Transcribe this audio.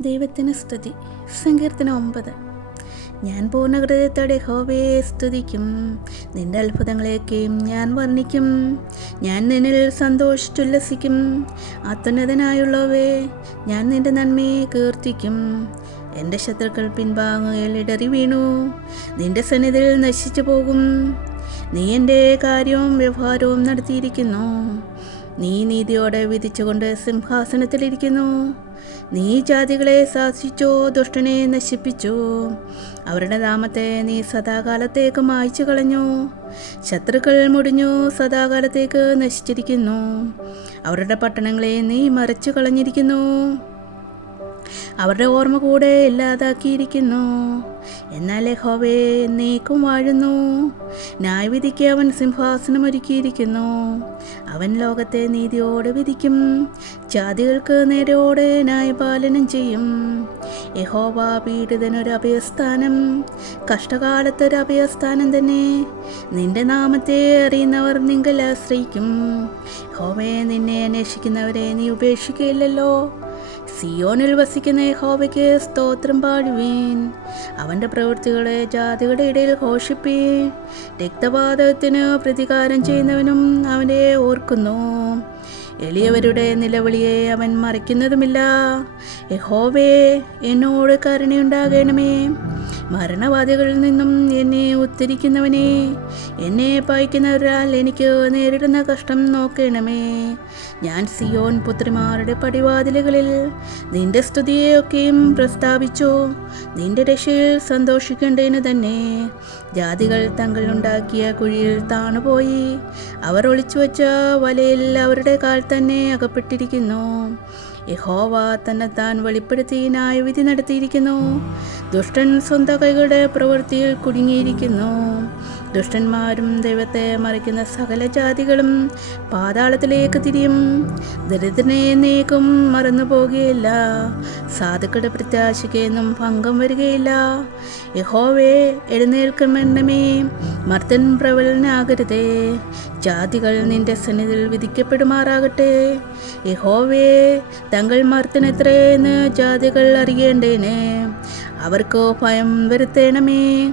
ദൈവത്തിന് സ്തുതി. സങ്കീർത്തനം ഒമ്പത്. ഞാൻ പൂർണ ഹൃദയത്തോടെ ഹോവയെ സ്തുതിക്കും. നിന്റെ അത്ഭുതങ്ങളെയൊക്കെയും ഞാൻ വർണിക്കും. ഞാൻ നിന്നിൽ സന്തോഷിച്ചുല്ലസിക്കും. അത്യുന്നതനായുള്ളവേ ഞാൻ നിന്റെ നന്മയെ കീർത്തിക്കും. എന്റെ ശത്രുക്കൾ പിൻഭാങ്ങുകയിൽ ഇടറി വീണു. നിന്റെ സന്നിധിയിൽ നശിച്ചു പോകും. നീ എന്റെ കാര്യവും വ്യവഹാരവും നടത്തിയിരിക്കുന്നു. നീ നീതിയോടെ വിധിച്ചുകൊണ്ട് സിംഹാസനത്തിലിരിക്കുന്നു. നീ ജാതികളെ ശാസിച്ചോ ദുഷ്ടനെ നശിപ്പിച്ചു? അവരുടെ നാമത്തെ നീ സദാകാലത്തേക്ക് മായ്ച്ചു കളഞ്ഞു? ശത്രുക്കൾ മുടിഞ്ഞു സദാകാലത്തേക്ക് നശിച്ചിരിക്കുന്നു. അവരുടെ പട്ടണങ്ങളെ നീ മറിച്ചു കളഞ്ഞിരിക്കുന്നു. അവരുടെ ഓർമ്മ കൂടെ ഇല്ലാതാക്കിയിരിക്കുന്നു. എന്നാൽ ഹോവേ എന്നേക്കും വാഴുന്നു. ന്യായവിധിക്ക് അവൻ സിംഹാസനം ഒരുക്കിയിരിക്കുന്നു. അവൻ ലോകത്തെ നീതിയോടെ വിധിക്കും. ജാതികൾക്ക് നേരോടെ ന്യായപാലനം ചെയ്യും. യഹോവ പീഡിതനൊരു അഭയസ്ഥാനം അഭയസ്ഥാനം തന്നെ. നിന്റെ നാമത്തെ അറിയുന്നവർ നിങ്ങൾ ആശ്രയിക്കും. ഹോവയെ നിന്നെ അന്വേഷിക്കുന്നവരെ നീ ഉപേക്ഷിക്കുകയില്ലല്ലോ സിയോനിൽ വസിക്കുന്ന യഹോവയ്ക്ക് സ്തോത്രം പാടുവീൻ. അവന്റെ പ്രവൃത്തികളെ ജാതികളുടെ ഇടയിൽ ഘോഷിപ്പീൻ. രക്തപാതകത്തിന് പ്രതികാരം ചെയ്യുന്നവനും അവനെ ഓർക്കുന്നു. എളിയവരുടെ നിലവിളിയെ അവൻ മറിക്കുന്നതുമില്ല യഹോവേ എന്നോട് കരുണയുണ്ടാകണമേ. മരണവാദികളിൽ നിന്നും എന്നെ ഉദ്ധരിക്കുന്നവനെ എന്നെ പായിക്കുന്നവരാൽ എനിക്ക് നേരിടുന്ന കഷ്ടം നോക്കണമേ. ഞാൻ സിയോൻ പുത്രിമാരുടെ പടിവാതിലുകളിൽ നിന്റെ സ്തുതിയെയൊക്കെയും പ്രസ്താവിച്ചു. നിന്റെ രക്ഷയിൽ സന്തോഷിക്കേണ്ടതിന് തന്നെ ജാതികൾ തങ്ങൾ ഉണ്ടാക്കിയ കുഴിയിൽ താണുപോയി. അവർ ഒളിച്ചു വച്ച വലയിൽ അവരുടെ കാൽ തന്നെ അകപ്പെട്ടിരിക്കുന്നു. യഹോവ തന്നെ താൻ വെളിപ്പെടുത്തിയതിനായി വിധി നടത്തിയിരിക്കുന്നു. ദുഷ്ടൻ സ്വന്തം കൈകളുടെ പ്രവൃത്തിയിൽ കുടുങ്ങിയിരിക്കുന്നു. ദുഷ്ടന്മാരും ദൈവത്തെ മറിക്കുന്ന സകല ജാതികളും പാതാളത്തിലേക്ക് തിരിയും. ദരിദ്രനെ എന്നേക്കും മറന്നു പോകുകയില്ല. സാധുക്കളുടെ പ്രത്യാശയ്ക്ക് എന്നും ഭംഗം വരികയില്ല. യഹോവേ എഴുന്നേൽക്കുമെണ്ണമേ മർത്തൻ പ്രബലനാകരുതേ ജാതികൾ നിന്റെ സന്നിധിയിൽ വിധിക്കപ്പെടുമാറാകട്ടെ. യഹോവേ തങ്ങൾ മർത്തനെത്രയെന്ന് ജാതികൾ അറിയേണ്ടേനെ. അവർക്ക് ഭയം വരുത്തേണമേ.